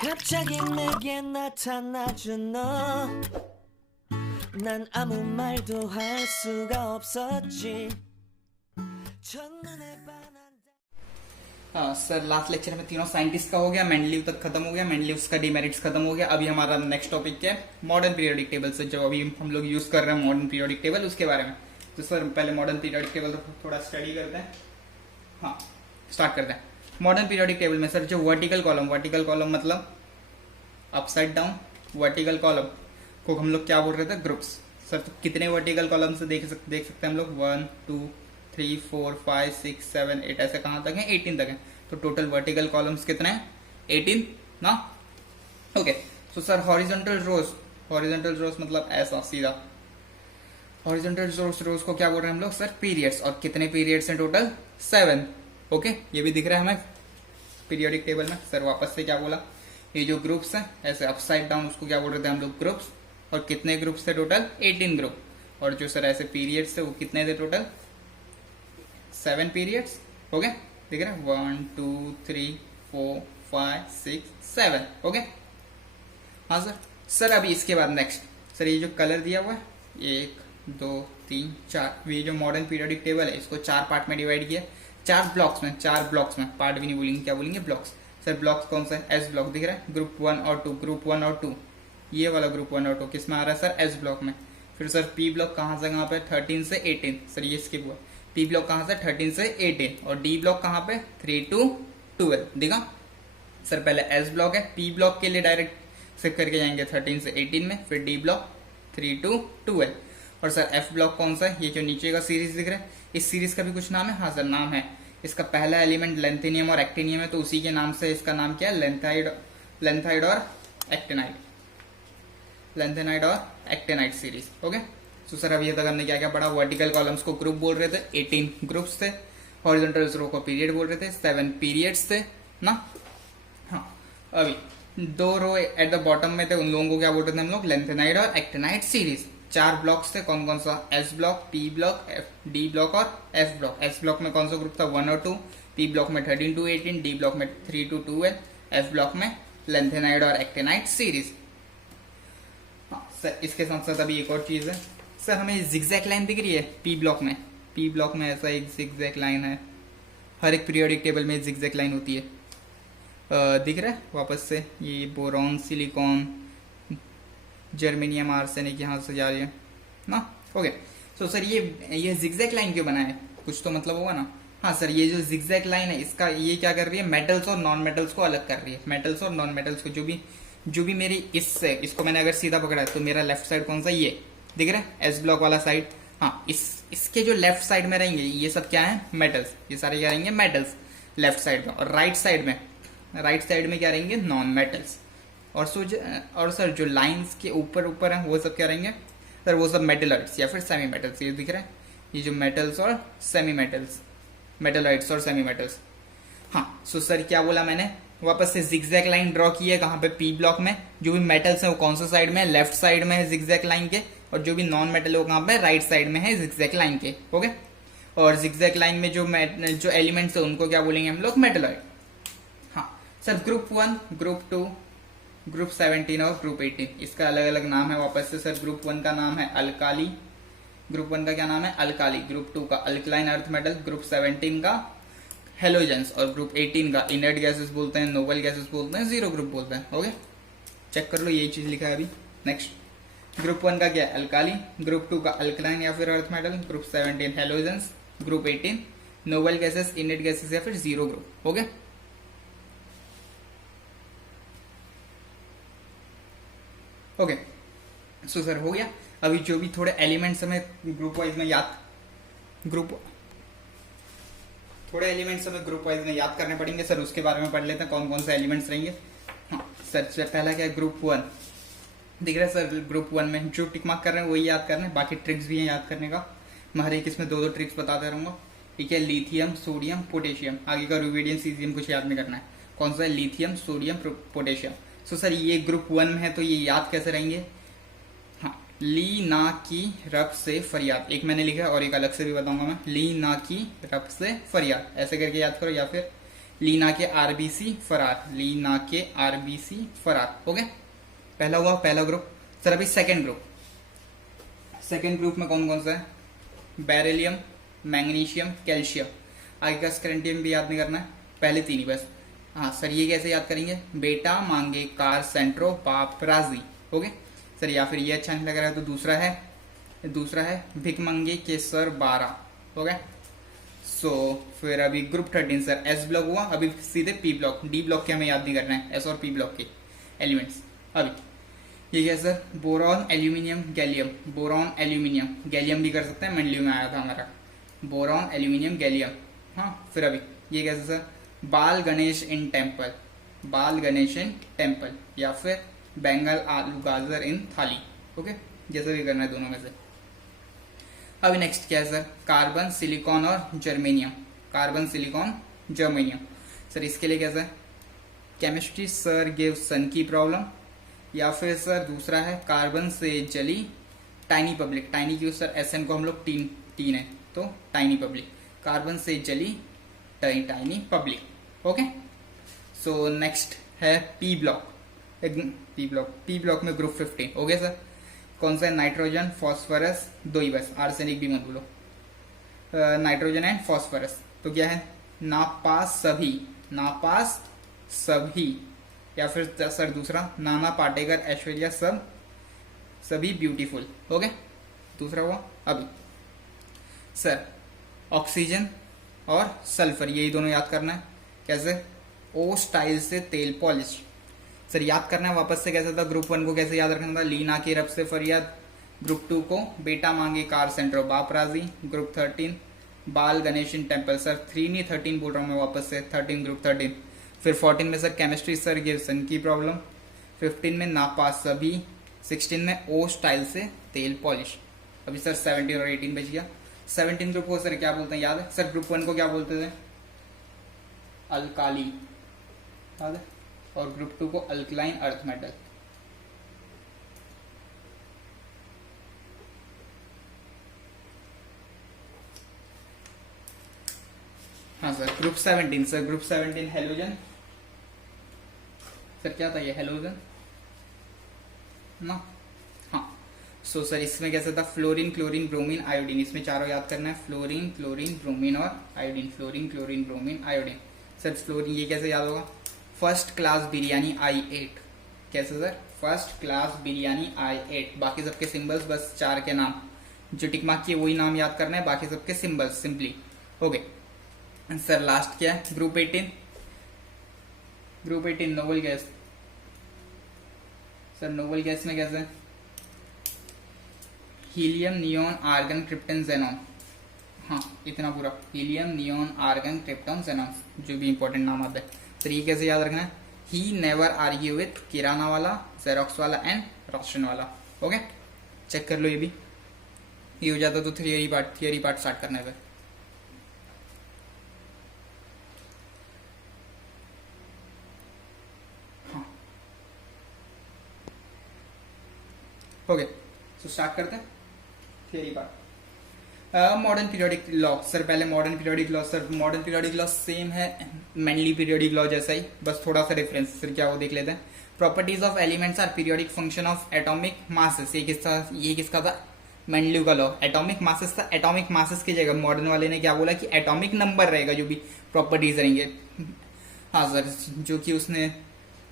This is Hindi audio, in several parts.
갑자기 내게 나타나준 너. 난 아무 말도 할 수가 없었지. 첫눈에 반한. सर लास्ट लेक्चर में तीनों साइंटिस्ट का हो गया, मेंडलीव तक खत्म हो गया, मेंडलीव का डिमेरिट्स खत्म हो गया। अभी हमारा नेक्स्ट टॉपिक क्या है, मॉडर्न पीरियोडिक टेबल से जो अभी हम लोग यूज कर रहे हैं मॉडर्न पीरियोडिक टेबल, उसके बारे में। तो सर पहले मॉडर्न पीरियोडिक टेबल थोड़ा स्टडी करते हैं। हाँ, स्टार्ट करते हैं। मॉडर्न पीरियोडिक टेबल में सर जो वर्टिकल कॉलम मतलब अपसाइड डाउन वर्टिकल कॉलम को हम लोग क्या बोल रहे थे, ग्रुप्स। सर तो कितने वर्टिकल कॉलम से देख सकते हैं हम लोग, 1 2 3 4 5 6 7 8 ऐसे कहां तक है, 18 तक है। तो टोटल वर्टिकल कॉलम्स कितने हैं, 18 ना। ओके, तो सर हॉरिजॉन्टल रोज मतलब ऐसा सीधा हॉरिजॉन्टल रोज को क्या बोल रहे हैं हम लोग सर, पीरियड्स। और कितने पीरियड्स हैं टोटल, 7। ओके, ये भी दिख रहा है हमें पीरियोडिक टेबल में। सर वापस से क्या बोला, ये जो ग्रुप्स हैं ऐसे अपसाइड डाउन उसको क्या बोल रहे थे हम लोग, ग्रुप्स। और कितने ग्रुप्स थे टोटल, 18 ग्रुप। और जो सर ऐसे पीरियड्स थे वो कितने थे टोटल, 7 पीरियड्स। ओके, दिख रहा है 1 2 3 4 5 6 7। ओके, हाँ सर। सर अभी इसके बाद नेक्स्ट सर ये जो कलर दिया हुआ है 1 2 3 4, ये जो मॉडर्न पीरियोडिक टेबल है इसको 4 पार्ट में डिवाइड किया, 4 ब्लॉक्स में। पार्ट भी नहीं बोलेंगे, क्या बोलेंगे, ब्लॉक्स। सर ब्लॉक्स कौन सा है, एस ब्लॉक दिख रहा है, ग्रुप 1 और 2, ग्रुप 1 और 2। ये वाला ग्रुप 1 और 2 किस में आ रहा है सर, एस ब्लॉक में। फिर सर पी ब्लॉक कहां से कहां पे, 13 से 18। सर ये स्किप हुआ, पी ब्लॉक कहां से 13 से 18। और डी ब्लॉक कहां पे 3 to 12 दिखा। सर पहले एस ब्लॉक है, पी ब्लॉक के लिए डायरेक्ट सिप करके जाएंगे 13 से 18 में, फिर डी ब्लॉक 3 to 12। और सर एफ ब्लॉक कौन सा है, ये जो नीचे का सीरीज दिख रहा है, इस सीरीज का भी कुछ नाम है। हाँ सर नाम है, इसका पहला एलिमेंट लेंथेनियम और एक्टिनियम है, तो उसी के नाम से इसका नाम क्या है, लेंथाइड और एक्टेनाइड सीरीज। ओके, तो सर अभी तक हमने क्या क्या पढ़ा, वर्टिकल कॉलम्स को ग्रुप बोल रहे थे, 18 ग्रुप्स थे। हॉरिजॉन्टल रो को पीरियड बोल रहे थे, 7 पीरियड्स थे ना। हाँ, अभी 2 रो एट द बॉटम में थे, उन लोगों को क्या बोल रहे थे हम लोग, लेंथेनाइड और एक्टेनाइड सीरीज। 4 ब्लॉक्स थे, कौन कौन सा, S block, P block, D block और एफ ब्लॉक। एस ब्लॉक में कौन सा ग्रुप था, 1 और 2, पी ब्लॉक में 13 to 18, डी ब्लॉक में 3 to 12, एफ ब्लॉक में लेंथेनाइड और एक्टेनाइड सीरीज। हाँ सर, इसके साथ साथ अभी एक और चीज है सर, हमें जिगजैग लाइन दिख रही है पी ब्लॉक में ऐसा एक जिगजैग लाइन है, हर एक पीरियोडिक टेबल में जिगजैग लाइन होती है। दिख रहा है वापस से, ये बोरॉन, सिलिकॉन, जर्मेनियम, आर्सेनिक यहाँ से जा रही है ना। ओके, तो सर ये जिगजैग लाइन क्यों बना है, कुछ तो मतलब होगा ना। हाँ सर, ये जो जिगजैग लाइन है इसका ये क्या कर रही है, मेटल्स और नॉन मेटल्स को अलग कर रही है। मेटल्स और नॉन मेटल्स को जो भी मेरी इसको मैंने अगर सीधा पकड़ा है तो मेरा लेफ्ट साइड कौन सा, ये दिख रहा है एस ब्लॉक वाला साइड। हाँ, इसके जो लेफ्ट साइड में रहेंगे ये सब क्या है, मेटल्स। ये सारे क्या रहेंगे, मेटल्स लेफ्ट साइड में। और राइट साइड में क्या रहेंगे, नॉन मेटल्स। और सर जो लाइंस के ऊपर है वो सब क्या रहेंगे सर, वो सब मेटलॉइड्स या फिर सेमी मेटल्स। ये दिख रहा है, ये जो मेटल्स और सेमी मेटल्स, मेटलॉइड्स और सेमी मेटल्स। हाँ, सो सर क्या बोला मैंने, वापस से जिगजैग लाइन ड्रॉ की है कहाँ पे, पी ब्लॉक में। जो भी मेटल्स है वो कौन सा साइड में है, लेफ्ट साइड में है जिगजैग लाइन के। और जो भी नॉन मेटल है वो कहाँ पे, राइट साइड में है जिगजैग लाइन के। ओके, और जिगजैग लाइन में जो एलिमेंट्स है उनको क्या बोलेंगे हम लोग, मेटलॉइड। हाँ सर, ग्रुप 1, ग्रुप 2, ग्रुप 17 और ग्रुप 18, इसका अलग अलग नाम है। वापस से सर, ग्रुप 1 का नाम है अल्काली, ग्रुप 1 का क्या नाम है, अल्काली। ग्रुप 2 का अल्कलाइन अर्थ मेटल, ग्रुप 17 का हेलोजेंस, और ग्रुप 18 का इनर्ट गैसेस बोलते हैं, नोबल गैसेस बोलते हैं, जीरो ग्रुप बोलते हैं। ओके, चेक कर लो, यही चीज लिखा है अभी। नेक्स्ट, ग्रुप 1 का क्या है, अल्काली। ग्रुप 2 का अल्कलाइन या फिर earth metal, group 17 halogens, group 18 noble gases, inert gases या फिर zero group. Okay, okay, so sir हो गया। अभी जो भी थोड़े एलिमेंट्स हमें ग्रुप वाइज में याद करने पड़ेंगे सर, उसके बारे में पढ़ लेते हैं कौन कौन से एलिमेंट्स रहेंगे। हाँ सर, पहला क्या है, ग्रुप 1 दिख रहा है सर। ग्रुप 1 में जो टिक मार्क कर रहे हैं वही याद करना है, बाकी ट्रिक्स भी हैं याद करने का। मैं हर एक इसमें 2-2 ट्रिक्स बताते रहूंगा। ठीक है, लिथियम, सोडियम, पोटेशियम। आगे का रूबिडियम, सीजियम कुछ याद नहीं करना है। कौन सा है, lithium, sodium, potassium. So sir ये ग्रुप 1 में है तो ये याद कैसे रहेंगे, हाँ, ली ना की रब से फरियाद, एक मैंने लिखा है और एक अलग से भी बताऊंगा मैं। ली ना की रब से फरियाद ऐसे करके याद करो, या फिर लीना के आरबीसी फरार, लीना के आरबीसी फरार हो गया। पहला हुआ पहला ग्रुप। सर अभी सेकंड ग्रुप, सेकंड ग्रुप में कौन कौन सा है? Beryllium, magnesium, calcium. आगे का स्क्रैंडियम भी याद नहीं करना है, पहले तीन ही बस। हाँ सर ये कैसे याद करेंगे? बेटा मांगे कार सेंट्रो बाप राजी हो गए सर। या फिर ये अच्छा नहीं लग रहा है तो दूसरा है भिक मंगे के सर 12 हो गया। सो फिर अभी ग्रुप 13 सर एस ब्लॉक हुआ। अभी सीधे पी ब्लॉक, डी ब्लॉक के हमें याद नहीं करना है, एस और पी ब्लॉक के एलिमेंट्स। अभी ये क्या sir? Boron, aluminium, gallium. Boron, aluminium, gallium भी कर सकते हैं, मेंडलीव में आया था हमारा बोरॉन, एल्यूमिनियम, गैलियम। हाँ फिर अभी ये कैसे सर? बाल गणेश इन टेम्पल, बाल गणेश इन टेम्पल, या फिर बेंगल आलू गाजर इन थाली। ओके जैसा भी करना है दोनों में से। अभी नेक्स्ट क्या है सर? कार्बन, सिलिकॉन और germanium, carbon, silicon, germanium. Sir इसके लिए कैसा है? केमिस्ट्री सर गिव सन की प्रॉब्लम, या फिर सर दूसरा है कार्बन से जली टाइनी पब्लिक। टाइनी क्यों सर? एसएन को हम लोग तीन है तो टाइनी पब्लिक, कार्बन से जली tiny public. Okay so next है पी ब्लॉक, पी ब्लॉक में ग्रुप 15 हो गया सर। कौन सा है? नाइट्रोजन, फॉस्फोरस, दो ही बस, आर्सेनिक भी मत बोलो, नाइट्रोजन एंड फॉस्फोरस। तो क्या है? नापास सभी, नापास सभी, या फिर सर दूसरा नाना पाटेकर, ऐश्वर्या सब, सभी ब्यूटीफुल हो गए। दूसरा हुआ अभी सर ऑक्सीजन और सल्फर, यही दोनों याद करना है। कैसे? ओ स्टाइल से तेल पॉलिश। सर याद करना है वापस से कैसे था? ग्रुप 1 को कैसे याद रखना था? लीना के रब से फरियाद। ग्रुप 2 को बेटा मांगे कार सेंट्रो बाप राजी। ग्रुप 13 बाल गणेश इन टेम्पल। सर 3 नहीं 13 बोल रहा हूँ मैं वापस से, 13 ग्रुप 13। फिर 14 में सर केमिस्ट्री सर गिव सन की प्रॉब्लम। 15 में नापास सभी। 16 में ओ स्टाइल से तेल पॉलिश। अभी सर 17 और 18 बच गया। 17 ग्रुप को सर क्या बोलते हैं याद है? सर ग्रुप 1 को क्या बोलते थे? अल्काली, याद है? और ग्रुप 2 को अल्कलाइन अर्थ मेटल। हाँ sir group 17 sir, group 17 halogen. Sir क्या था ये? हेलोजन ना। हाँ सो सर इसमें कैसा था? Fluorine, chlorine, bromine, iodine. इसमें चारों याद करना है, फ्लोरीन, क्लोरीन, ब्रोमीन और iodine. Fluorine, chlorine, bromine, iodine. Sir fluorine ये कैसे याद होगा? फर्स्ट क्लास बिरयानी आई 8। कैसे सर? फर्स्ट क्लास बिरयानी आई 8। बाकी सबके सिंबल्स बस 4 के नाम, जो टिक मार्क किए वही नाम याद करना है, बाकी सबके सिंबल्स सिंपली हो गए। सर लास्ट क्या है? Group 18, group 18 noble gas. Sir noble gas में कैसे? Helium, neon, argon, krypton, xenon. हाँ इतना पूरा, helium, neon, argon, krypton, xenon, जो भी इंपॉर्टेंट नाम आता है। तो ये कैसे याद रखना है? ही नेवर आर्ग्यू विथ किराना वाला, जेरोक्स वाला एंड रोशन वाला। ओके चेक कर लो ये भी, ये हो जाता तो थियरी पार्ट स्टार्ट करना है। हाँ ओके सो स्टार्ट करते हैं theory part. Modern periodic law. Sir पहले modern periodic law. Sir modern periodic law same है मेनली पीरियोडिक लॉ जैसा ही, बस थोड़ा सा डिफरेंस। सर क्या वो देख लेते हैं। Properties of elements are periodic function of atomic masses. ये किसका था? मेंडलीव का लॉ। एटॉमिक मासेस था, एटॉमिक मासेस की जगह मॉडर्न वाले ने क्या बोला कि एटॉमिक नंबर रहेगा जो भी प्रॉपर्टीज रहेंगे। हाँ सर जो कि उसने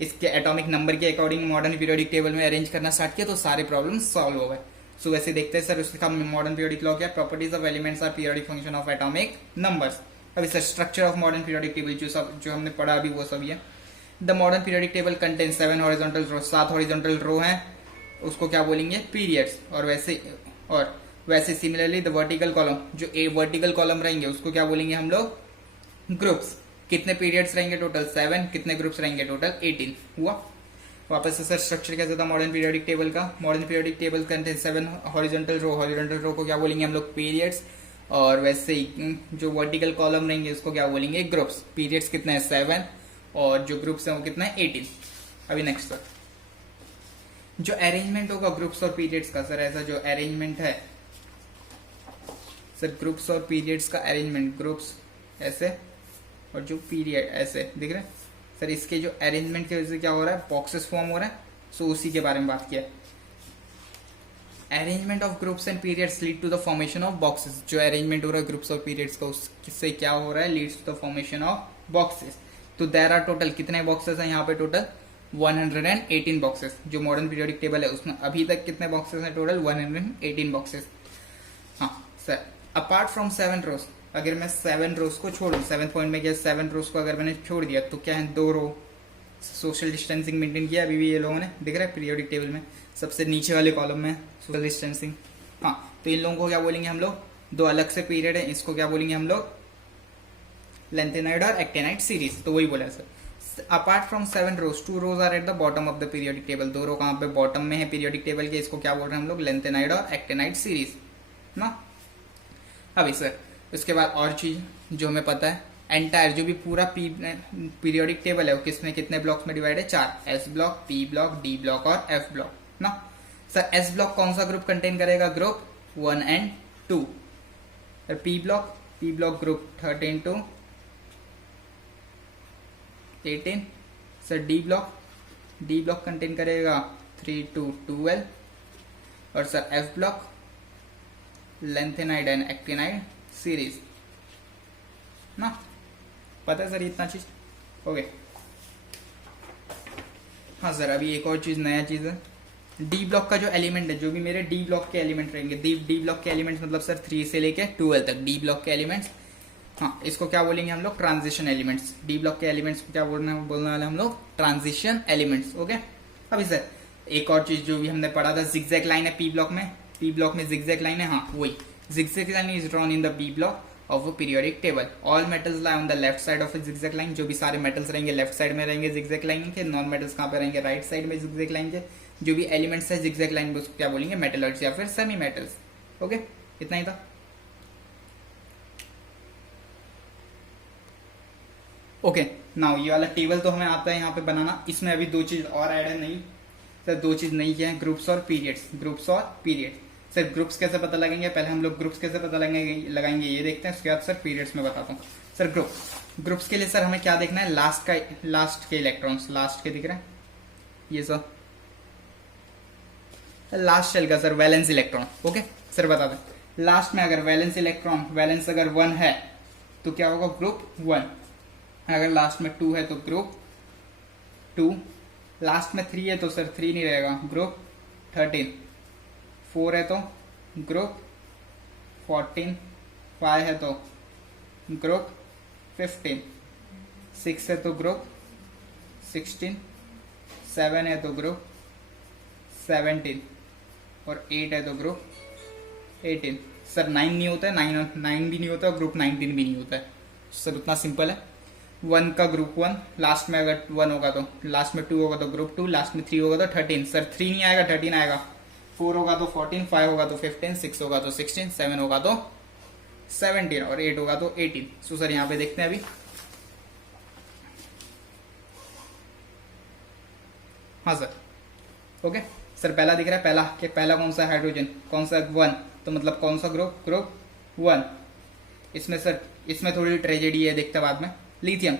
इसके एटॉमिक नंबर के अकॉर्डिंग मॉडर्न पीरियोडिक टेबल में अरेंज करना स्टार्ट किया तो सारे प्रॉब्लम सॉल्व हो गए। सो वैसे देखते हैं सर उसका मॉडर्न पीरियोडिक लॉ क्या? Properties of elements are periodic function of atomic numbers. अभी sir structure of modern periodic table जो हमने पढ़ा अभी वो सब है। The modern periodic table contain 7 horizontal row, 7 horizontal row हैं, उसको क्या बोलेंगे? पीरियड्स। और वैसे सिमिलरली द वर्टिकल कॉलम, जो ए वर्टिकल कॉलम रहेंगे उसको क्या बोलेंगे हम लोग? ग्रुप्स। कितने पीरियड्स रहेंगे टोटल? 7। कितने ग्रुप्स रहेंगे टोटल? 18 हुआ। वापस से सर स्ट्रक्चर कैसा था मॉडर्न पीरियोडिक टेबल का? Modern periodic table contain 7 horizontal row, horizontal row को क्या बोलेंगे हम लोग? पीरियड्स। और वैसे ही जो वर्टिकल कॉलम रहेंगे उसको क्या बोलेंगे? ग्रुप्स। पीरियड्स कितने हैं? 7 और जो ग्रुप्स हैं वो कितना है? 18। अभी नेक्स्ट सर जो अरेंजमेंट होगा ग्रुप्स और पीरियड्स का, सर ऐसा जो अरेंजमेंट है सर ग्रुप्स और पीरियड्स का अरेंजमेंट, ग्रुप्स ऐसे और जो पीरियड ऐसे दिख रहे हैं सर, इसके जो अरेंजमेंट की वजह से क्या हो रहा है, बॉक्सेस फॉर्म हो रहा है। सो उसी के बारे में बात किया। Arrangement of groups and periods lead to the formation of boxes. जो अरेंजमेंट हो रहा है ग्रुप्स और पीरियड्स का, उससे क्या हो रहा है, leads to the formation of boxes. तो देयर आर टोटल कितने बॉक्सेस हैं यहाँ पे, टोटल 118 बॉक्सेस। जो मॉडर्न पीरियोडिक टेबल है उसमें अभी तक कितने बॉक्सेस हैं, टोटल 118 बॉक्सेस। हाँ सर, अपार्ट फ्रॉम 7 रोज, अगर मैं 7 रोज को छोड़ू, 7 पॉइंट में क्या 7 रोज को अगर मैंने छोड़ दिया तो क्या है, 2 रो। सोशल डिस्टेंसिंग मेंटेन किया अभी भी ये लोगों ने, दिख रहा है पीरियोडिक टेबल में सबसे नीचे वाले कॉलम में सोशल डिस्टेंसिंग। हाँ, तो इन लोगों को क्या बोलेंगे हम लोग, 2 अलग से पीरियड है, इसको क्या बोलेंगे हम लोग, लेंथेनाइड और एक्टेनाइड सीरीज। तो वही बोला sir. Apart from 7 rows, 2 rows are at the bottom of the periodic table. 2 row कहाँ पे, बॉटम में है पीरियोडिक टेबल के, इसको क्या बोल रहे हैं हम लोग, लेंथेनाइड और एक्टेनाइड सीरीज ना। अभी सर उसके बाद और चीज जो हमें पता है, एंटायर जो भी पूरा पीरियोडिक टेबल है वो किसमें, कितने ब्लॉक्स में डिवाइड है, 4। S block, P block, D block और एफ ब्लॉक ना। सर एस ब्लॉक कौन सा ग्रुप कंटेन करेगा, group 1 and 2। Sir P block group 13 to 18। Sir D block contain करेगा 3 to 12। और sir F block lanthanide and actinide series ना। पता है सर इतना चीज, ओके। हाँ सर, अभी एक और चीज, नया चीज है, डी ब्लॉक का जो एलिमेंट है, जो भी मेरे डी ब्लॉक के एलिमेंट रहेंगे, डी ब्लॉक के एलिमेंट्स मतलब सर 3 से लेके 12 तक डी ब्लॉक के एलिमेंट्स। हाँ, इसको क्या बोलेंगे हम लोग, ट्रांजिशन एलिमेंट्स। डी ब्लॉक के एलिमेंट्स को क्या बोलने वाले हम लोग, ट्रांजिशन एलिमेंट्स, ओके। अभी सर एक और चीज जो भी हमने पढ़ा था, जिगजैग लाइन है पी ब्लॉक में जिगजैग लाइन है, हाँ वही zigzag line is drawn in the P block of a periodic table. All metals lie on the left side of a zigzag line. जो भी सारे मेटल्स रहेंगे लेफ्ट साइड में रहेंगे जिगजैग लाइन के, नॉन मेटल्स कहाँ पे रहेंगे, राइट साइड में जिगजैग लाइन के। जो भी एलिमेंट्स है जिगजैग लाइन में उसको क्या बोलेंगे, मेटलॉइड्स या फिर सेमी मेटल्स, ओके। इतना ही था। ओके, नाउ ये वाला टेबल तो हमें आता है यहाँ पे बनाना। इसमें अभी 2 चीज और ऐड है, नहीं सर 2 चीज नहीं क्या है, ग्रुप्स और पीरियड्स। सर ग्रुप्स कैसे पता लगेंगे, पहले हम लोग ग्रुप्स कैसे पता लगाएंगे ये देखते हैं, उसके बाद सर पीरियड्स में बताता हूँ। सर ग्रुप्स के लिए सर हमें क्या देखना है, लास्ट के इलेक्ट्रॉन्स, लास्ट के दिख रहे हैं ये सर, लास्ट शेल का sir valence electron, okay. Sir बता दें, लास्ट में अगर वैलेंस इलेक्ट्रॉन, वैलेंस अगर 1 है तो क्या होगा, ग्रुप 1। अगर लास्ट में 2 है तो ग्रुप 2। लास्ट में 3 है तो सर 3 नहीं रहेगा, ग्रुप 13। 4 है तो ग्रुप 14। 5 है तो ग्रुप 15। 6 है तो ग्रुप 16। 7 है तो ग्रुप 17 और 8 है तो ग्रुप 18। सर 9 नहीं होता है, 9 भी नहीं होता और ग्रुप 19 भी नहीं होता है। सर उतना सिंपल है। 1 का ग्रुप 1, लास्ट में अगर 1 होगा तो, लास्ट में 2 होगा तो ग्रुप 2, लास्ट में 3 होगा तो 13। सर 3 नहीं आएगा, 13 आएगा। 4 होगा तो 14, 5 होगा तो 15, 6 होगा तो 16, 7 होगा तो 17 और 8 होगा तो 18। सो सर यहाँ पे देखते हैं अभी, हाँ सर, ओके। सर पहला दिख रहा है, पहला कौन सा हाइड्रोजन, कौन सा 1, तो मतलब कौन सा ग्रुप 1। इसमें सर, इसमें थोड़ी ट्रेजेडी है, देखते हैं बाद में। लिथियम,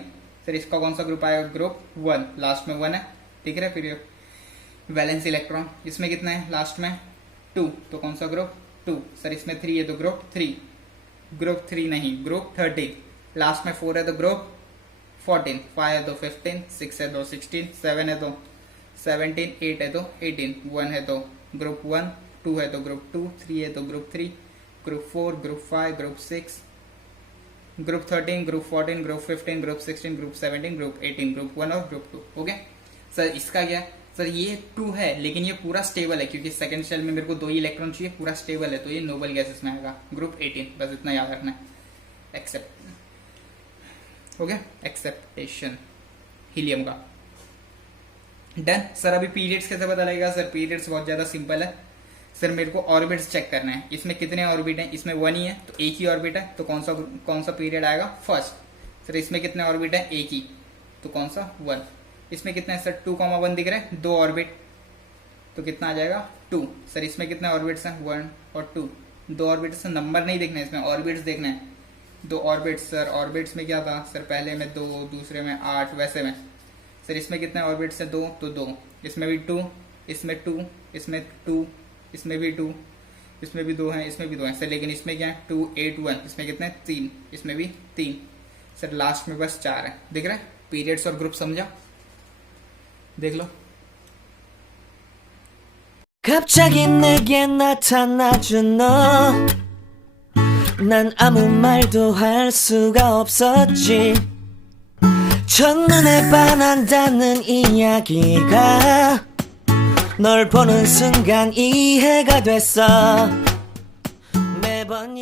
सर इसका कौन सा ग्रुप आएगा, ग्रुप 1, लास्ट में 1 है, दिख रहा है। फिर वैलेंस इलेक्ट्रॉन, इसमें कितना है, लास्ट में 2, तो कौन सा ग्रुप 2। सर इसमें 3 है तो ग्रुप 3 नहीं, ग्रुप 30। लास्ट में 4 है तो ग्रुप 14। 5 है तो 15, 6 है तो 16, 7 है तो 17, 8 है तो 18, 1 है तो ग्रुप 1, 2 है तो ग्रुप 2, 3 है तो group 3, group 4, group 5, group 6, group 13, group 14, group 15, group 16, group 17, group 18, group 1 और ग्रुप 2, ओके। सर इसका क्या, सर ये 2 है लेकिन ये पूरा स्टेबल है, क्योंकि सेकंड शेल में मेरे को 2 ही इलेक्ट्रॉन चाहिए, पूरा स्टेबल है, तो ये नोबल गैसेस में आएगा, ग्रुप 18। बस इतना याद रखना है, एक्सेप्ट, ओके, एक्सेप्टेशन हीलियम का, डन। सर अभी पीरियड्स कैसे पता लगेगा, सर पीरियड्स बहुत ज्यादा सिंपल है। सर मेरे को ऑर्बिट्स चेक करना है, इसमें कितने ऑर्बिट हैं, इसमें 1 ही है तो एक ही ऑर्बिट है, तो कौन सा पीरियड आएगा, फर्स्ट। सर इसमें कितने ऑर्बिट है, एक ही, तो कौन सा 1। इसमें कितने, सर 2,1 दिख रहे हैं, 2 ऑर्बिट, तो कितना आ जाएगा 2। सर इसमें कितने ऑर्बिट्स हैं, 1 और 2, 2 ऑर्बिट्स, नंबर नहीं देखना है इसमें, ऑर्बिट्स देखना है। दो ऑर्बिट्स सर, ऑर्बिट्स में क्या था सर, पहले में 2, दूसरे में 8, वैसे में सर इसमें कितने ऑर्बिट्स है 2, तो 2, इसमें भी 2, इसमें 2, इसमें 2, इसमें भी 2, इसमें भी 2 है, इसमें भी 2 है सर, लेकिन इसमें क्या है 2, 8, 1, इसमें कितने 3, इसमें भी 3 सर, लास्ट में बस 4 है। दिख रहा है पीरियड्स और ग्रुप, समझा? देख लो। 갑자기 내게 나타나준 너 난 아무 말도 할 수가 없었지 첫눈에 반한다는 이야기가 널 보는 순간 이해가 됐어 매번